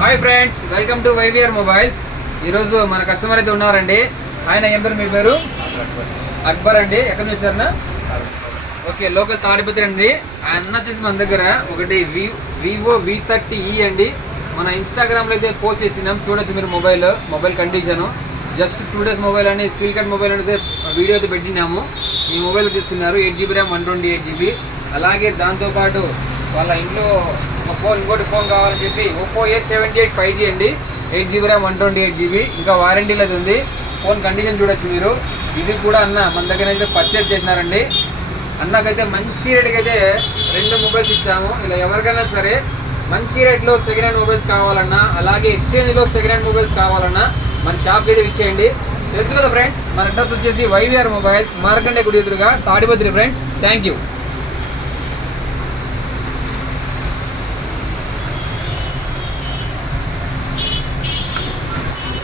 Hi friends, welcome to YVR mobiles. ఈరోజు మన customer అయితే ఉన్నారండి. ఆయన ఏం పేరు? మీ పేరు? అక్బర్ అండి. ఎక్కడి నుంచి వచ్చారన్నా? ఓకే, లోకల్ తాడిపత్రి అండి. ఆయన వచ్చేసి మన దగ్గర ఒకటి వివో V30e అండి. మన ఇన్స్టాగ్రామ్లో అయితే పోస్ట్ చేసినాం, చూడొచ్చు మీరు. Mobile condition just 2 days mobile అని సీల్ కట్ మొబైల్ అనేది వీడియో అయితే పెట్టినాము. ఈ మొబైల్ తీసుకున్నారు 8GB ర్యామ్ 128GB. అలాగే దాంతోపాటు వాళ్ళ ఇంట్లో ఇంకోటి ఫోన్ కావాలని చెప్పి ఒప్పో A78 5G అండి, 8GB ర్యామ్ 128GB. ఇంకా వారంటీలో అది ఉంది. ఫోన్ కండిషన్ చూడొచ్చు మీరు. ఇది కూడా అన్న మన దగ్గర అయితే పర్చేజ్ చేసినారండి. అన్నకైతే మంచి రేటుకి అయితే 2 మొబైల్స్ ఇచ్చాము. ఇలా ఎవరికైనా సరే మంచి రేట్లో సెకండ్ హ్యాండ్ మొబైల్స్ కావాలన్నా, అలాగే ఎక్స్చేంజ్లో సెకండ్ హ్యాండ్ మొబైల్స్ కావాలన్నా మన షాప్కి అయితే ఇచ్చేయండి. తెలుసు కదా ఫ్రెండ్స్, మన అడ్రస్ వచ్చేసి వైవిఆర్ మొబైల్స్, మార్కండే గుడి ఎదురుగా తాడిపత్రి ఫ్రెండ్స్. Thank you.